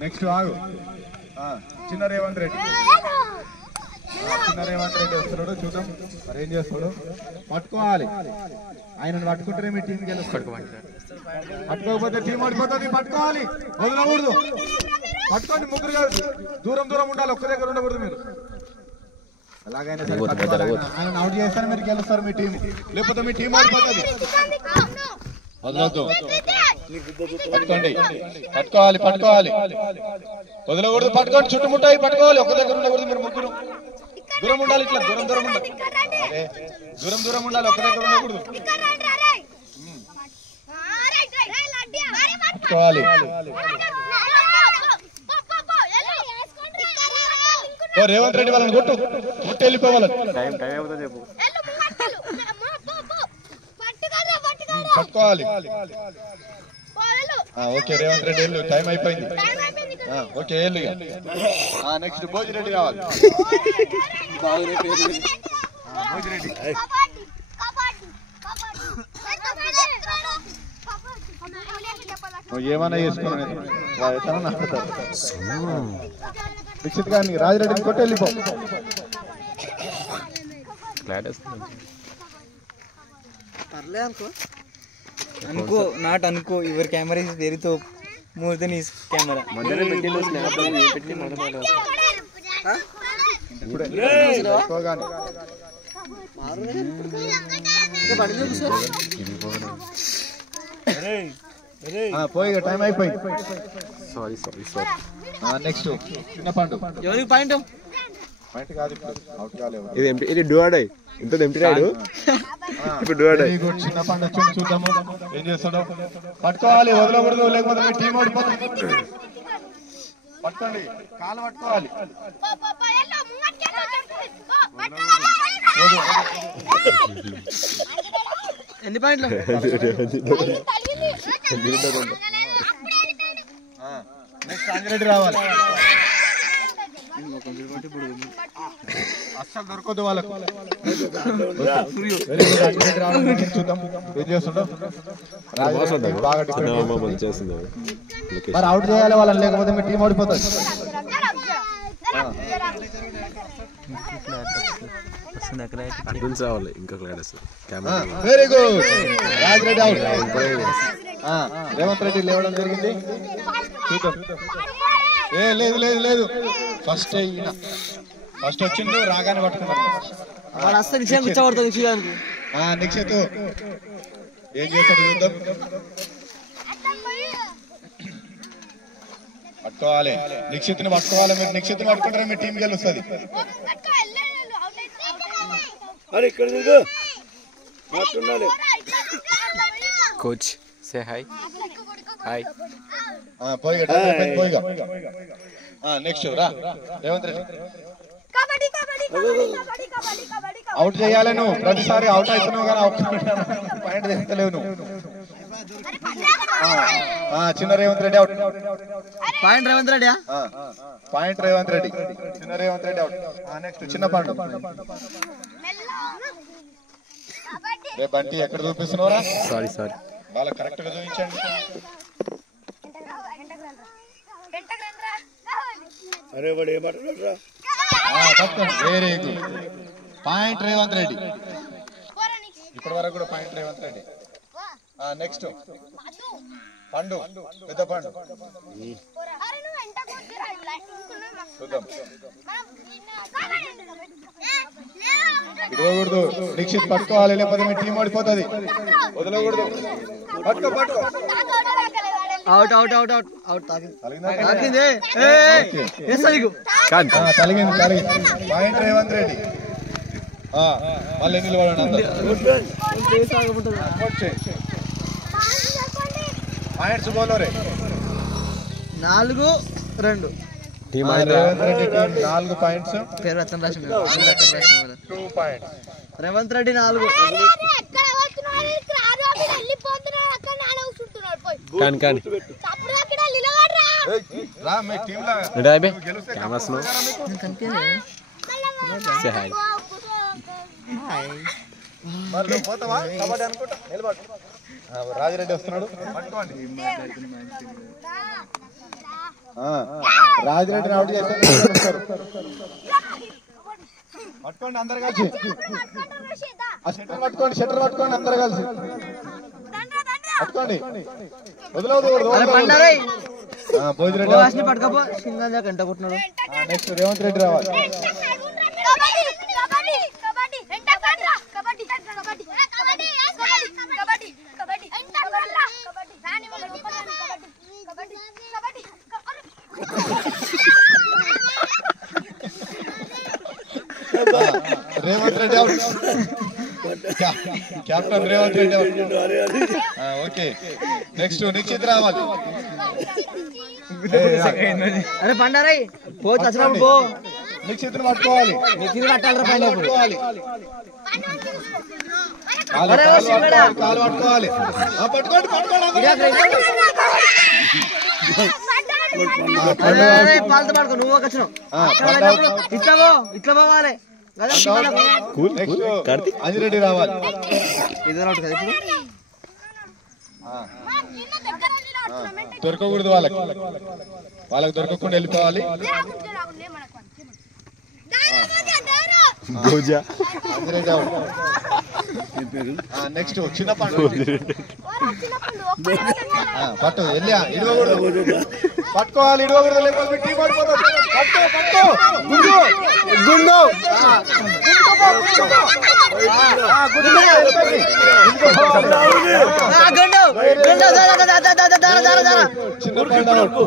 Next ఆగు చిన్న రేవంత్ రెడ్డి వస్తున్నాడు చూద్దాం మరి ఏం చేస్తాడు పట్టుకోవాలి ఆయనను పట్టుకుంటేనే మీ టీం గెలుస్తాడు పట్టుకోకపోతే టీం ఓడిపోతుంది పట్టుకోవాలి వదలకూడదు పట్టుకోండి ముగ్గురు కాదు దూరం దూరం ఉండాలి ఒక్క దగ్గర ఉండకూడదు మీరు ఎలాగైనా సరే ఆయన అవుట్ చేస్తాను మీరు గెలుస్తారు మీ టీం లేకపోతే మీ టీం ఓడిపోతుంది వదలొద్దు పట్టుకోండి పట్టుకోవాలి వదలకూడదు పట్టుకోండి చుట్టుముట్టాయి పట్టుకోవాలి ఒక్క దగ్గర ఉండకూడదు మీరు ముగ్గురు దూరం ఉండాలి ఇట్లా దూరం ఉండాలి అదే దూరం ఉండాలి ఒక్క దగ్గర ఉండకూడదు పట్టుకోవాలి రేవంత్ రెడ్డి వాళ్ళని కొట్టు వెళ్ళిపోవాలి పట్టుకోవాలి ఓకే రేవంత్ రెడ్డి వెళ్ళు టైం అయిపోయింది ఓకే వెళ్ళు నెక్స్ట్ భోజిరెడ్డి కావాలి భోజిరెడ్డి ఏమన్నా చేసుకున్నా దీక్షిత్ గారిని రాజిరెడ్డిని కొట్టి వెళ్ళిపో అనుకో నాట్ అనుకో యువర్ కెమెరా ఇస్ వెరీ తో మోర్ దెన్ హిస్ కెమెరా మధ్యలో పెట్టిన స్నాప్ పెట్టి పోయి టైం అయిపోయింది సారీ నెక్స్ట్ చిన్న పండు ఎవరికి పాయింట్ కాదు అవుట్ కాలేదు ఇది డూఆడాయి ఇంత ఎంపిడాడు ఇప్పుడు డూఆడాయి చిన్న పండు వచ్చి చూద్దాము ఏం చేస్తాడో పట్టుకోవాలి వదలకూడదు లేకపోతే మీ టీం ఓడిపోతుంది పట్టుకోండి కాలు పట్టుకోవాలి ఎన్ని పాయింట్లు నెక్స్ట్ అంజిరెడ్డి రావాలి అస్సలు దొరకదు వాళ్ళకు చూద్దాం ఏం చేస్తుండో మరి అవుట్ చేయాలి వాళ్ళని లేకపోతే మీ టీం ఓడిపోతుంది very good Rajireddy out Revanth Reddy లేవడం జరిగింది చూద్దాం లేదు ఫస్ట్ వచ్చిండు రాగానే పట్టుకున్నాడు నిక్షిత్ ఏం చేస్తాడు చూద్దాం పట్టుకోవాలి నిక్షిత్ని పట్టుకోవాలి మీరు నిక్షిత్ని పట్టుకుంటారా మీ టీం గెలుస్తుంది కోచ్ సే హాయ్ పోయిగా నెక్స్ట్ రా రేవంత్ రెడ్డి అవుట్ చేయాలి నువ్వు ప్రతిసారి అవుట్ అవుతున్నావు కానీ పాయింట్ తెస్తలేవు నువ్వు చిన్న రేవంత్ రెడ్డి అవుట్ పాయింట్ రేవంత్ రెడ్డి చిన్న రేవంత్ రెడ్డి అవుట్ నెక్స్ట్ చిన్న పండు రేపు బంటి ఎక్కడ చూపిస్తున్నావురా సారీ వాళ్ళకి కరెక్ట్ గా చూపించండి very good point Revanth Reddy ఇప్పటి వరకు కూడా పాయింట్ రేవంత్ రెడ్డి నెక్స్ట్ పండు పెద్ద పండు చూద్దాం ఇవ్వకూడదు దీక్షిత్ పట్టుకోవాలి లేకపోతే మీ టీం ఓడిపోతుంది వదలకూడదు పట్టుకో తలిగింది పాయింట్ రేవంత్ రెడ్డి మళ్ళీ నిలబడండి పాయింట్స్ బౌలరే 4-2 రేవంత్ రెడ్డి 4 పాయింట్స్ పేరు రత్న రాశి 2 పాయింట్స్ రేవంత్ రెడ్డి 4 కానీ కానీ రా మీ టీమ్ లా కెమెరాస్ మరి నువ్వు పోతావా కబడ్డీ అనుకుంటా నిలబడు రాజిరెడ్డి వస్తున్నాడు పట్టుకోండి రాజిరెడ్డిని అవుట్ చేస్తారు పట్టుకోండి అందరు కలిసి షట్టర్ పట్టుకోండి అందరు కలిసి పట్టుకోండి భోజిరెడ్డి పట్టుకోపో గంట కొట్టినాడు నెక్స్ట్ రేవంత్ రెడ్డి రావాలి Revanth Reddy out captain Revanth Reddy out okay next Nishchit రావాలి అరే పండారై పోతే అసలు పో నిశ్చిత్ పట్టుకోవాలి పట్టుకోవాలి కాలు పట్టుకోవాలి పట్టుకోండి పాలతో పడుకో నువ్వు ఒక ఇట్లా ఇట్లా పోవాలి అంజిరెడ్డి రావాలి దొరకకూడదు వాళ్ళకి దొరకకుండా వెళ్ళిపోవాలి నెక్స్ట్ చిన్న పండు పట్టు వెళ్ళా ఇడవకూడదు పట్టుకోవాలి ఇడవకూడదు లేకపోతే టీ పడిపోతుంది పట్టుకో గుండు చిన్న పండు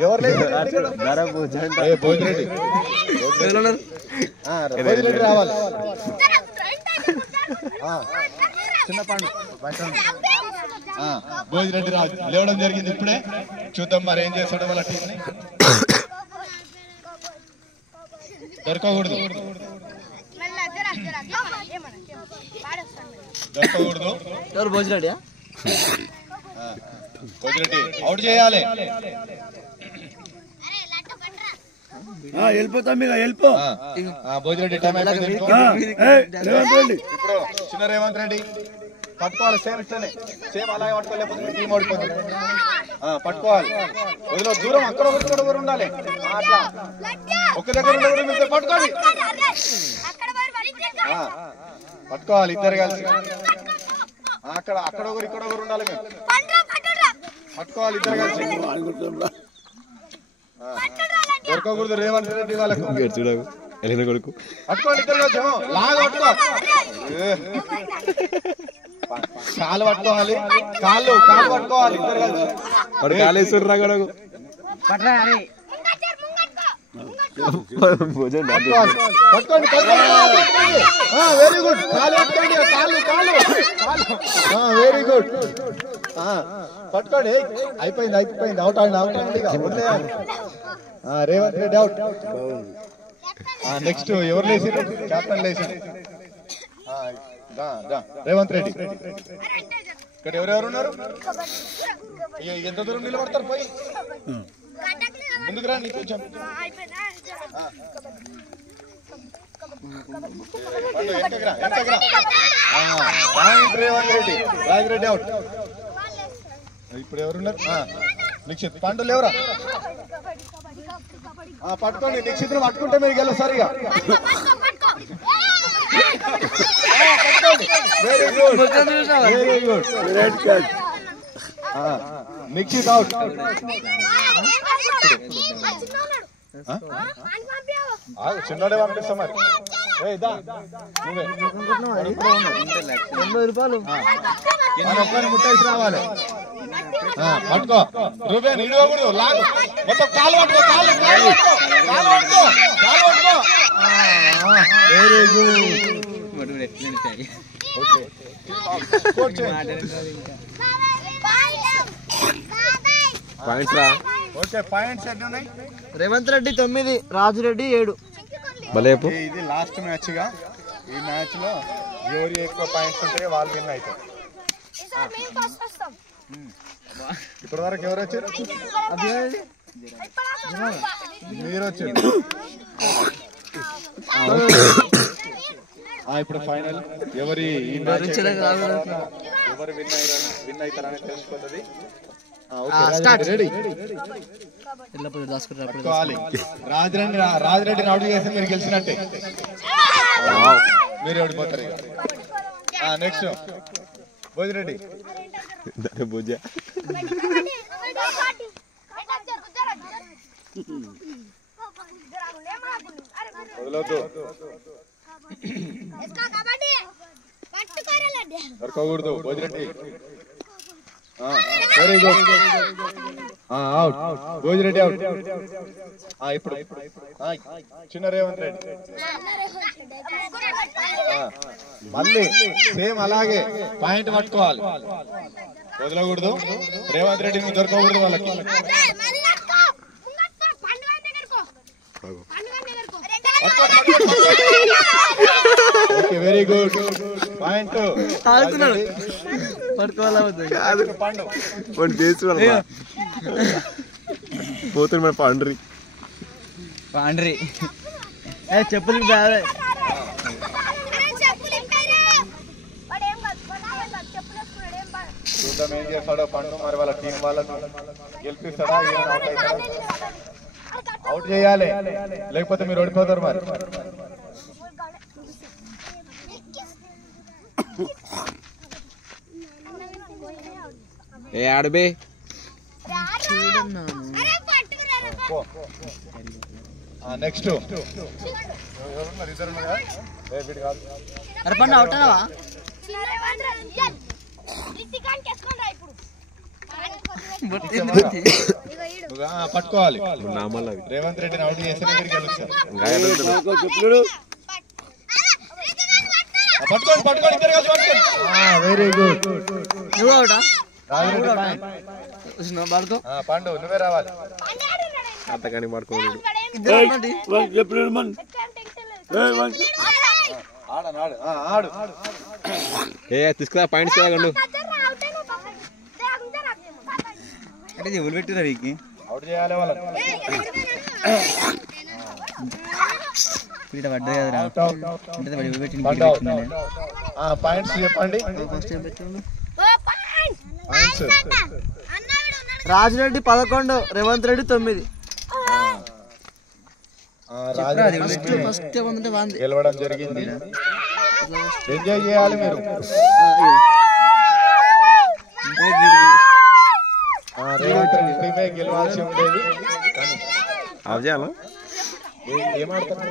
ఎవరు లేదు భోజిరెడ్డి రావాలి చిన్న పండు భోజిరెడ్డి లేవడం జరిగింది ఇప్పుడే చూద్దాం మరి ఏం చేస్తాడు వాళ్ళ టీంని దొరకకూడదు భోజిరెడ్డి భోజిరెడ్డి అవుట్ చేయాలి వెళ్ళిపోతాం మీద వెళ్ళిపో భోజిరెడ్డి టైం అయిపోయింది ఇప్పుడు చిన్న రేవంత్ రెడ్డి పట్టుకోవాలి సేమ్ ఇట్లనే సేమ్ అలాగే పట్టుకోలేకపోతే టీం ఓడిపోతుంది పట్టుకోవాలి వదిలో దూరం అక్కడ ఒకరు ఉండాలి అట్లా ఒక దగ్గర ఉండే పట్టుకోవాలి పట్టుకోవాలి ఇద్దరు కలిసి అక్కడ ఒకరు ఇక్కడ ఒకరు ఉండాలి మేము పట్టుకోవాలి ఇద్దరు కలిసి దొరకకూడదు రేవంత్ రెడ్డి వాళ్ళకు కొడుకు పట్టుకోండి ఇద్దరు కలిసి లాగా పట్టుకో కాలు పట్టుకోవాలి కాళ్ళు పట్టుకోవాలి ఇద్దరు కలిసి వాడు కాలేశ్వర రాగడకు వెరీ గుడ్ కాలు పట్టుకోండి కాళ్ళు వెరీ గుడ్ పట్టుకోండి అయిపోయింది అవుట్ అండి రేవంత్ రెడ్డి అవుట్ నెక్స్ట్ ఎవరు లేచారు కెప్టెన్ లేచారు రేవంత్ రెడ్డి ఇక్కడ ఎవరెవరు ఉన్నారు ఎంత దూరం నిలబడతారు పోయి ముందుకు రా నీకు కొంచెం రేవంత్ రెడ్డి రాజిరెడ్డి అవుట్ ఇప్పుడు ఎవరున్నారు నిక్షిత్ పండులు ఎవరా పట్టుకోండి నిక్షిత్ను పట్టుకుంటే మీరు గెలుస్తారు ఇక వెరీ గుడ్ నిక్షిత్ అవుట్ చిన్నోడే పంపిస్తా మరి ముట్టేసి రావాలి పట్టుకో రూబేన్ ఇడవకూడదు లాగు మొత్తం కాలు పట్టుకో వెరీ గుడ్ పాయింట్స్ రా ఓకే పాయింట్స్ ఎన్ని ఉన్నాయి రేవంత్ రెడ్డి 9 రాజురెడ్డి 7 భలేపు ఇది లాస్ట్ మ్యాచ్ గా ఈ మ్యాచ్ లో ఎవరు ఎక్కువ పాయింట్స్ ఉంటాయో వాళ్ళు విన్ అవుతారు ఇప్పటి వరకు ఎవరు వచ్చారు? మీరు వచ్చారు. ఇప్పుడు ఫైనల్ ఎవరి ఎవరు విన్ అవుతారని తెలుసుకుంటుంది. రెడీ రాజిరెడ్డిని అవుట్ చేస్తే మీరు గెలిచినట్టే, మీరు ఓడిపోతారు. నెక్స్ట్ భోజిరెడ్డి. భుజ వదలొద్దు, దొరకకూడదు. Bhojireddy very good, out. Bhojireddy out. ఇప్పుడు చిన్న రేవంత్ రెడ్డి మళ్ళీ సేమ్ అలాగే పాయింట్ పట్టుకోవాలి, వదలకూడదు. రేవంత్ రెడ్డిని దొరకకూడదు వాళ్ళకి. Okay very good point. పోతుంది మన పాండ్రి పాండ్రి చెప్పులు బాగా చూద్దాం ఏం చేస్తాడో పండు. మరి వాళ్ళ టీం వాళ్ళను గెలిపిస్తాడా, అవుట్ చేయాలి, లేకపోతే మీరు ఓడిపోతారు. మరి ఏ ఆడబే నెక్స్ట్ పట్టుకోవాలి. రేవంత్ రెడ్డిని అవుట్ చేస్తే మీరు గెలుస్తారు. పట్టుకోండి పట్టుకోండి, ఇద్దరు కలిసి పట్టుకోండి. Very good. పండు నువ్వే రావాలి. అత్తగాని పడుకోండి. ఏ తీసుకురా పాయింట్స్ తాగండు. అంటే ఎవరు పెట్టిరా వీకి అవుట్ చేయాలి వాళ్ళని. పడ్డా కదరా అంటే ఎవరు పెట్టింది. పాయింట్స్ చెప్పండి. రాజిరెడ్డి 11, రేవంత్ రెడ్డి 9. గెలవడం జరిగింది. ఎంజాయ్ చేయాలి మీరు. రేవంత్ రెడ్డి టీమే గెలవాల్సి ఉండేది. అవి చేయాలా ఏమాడతారు?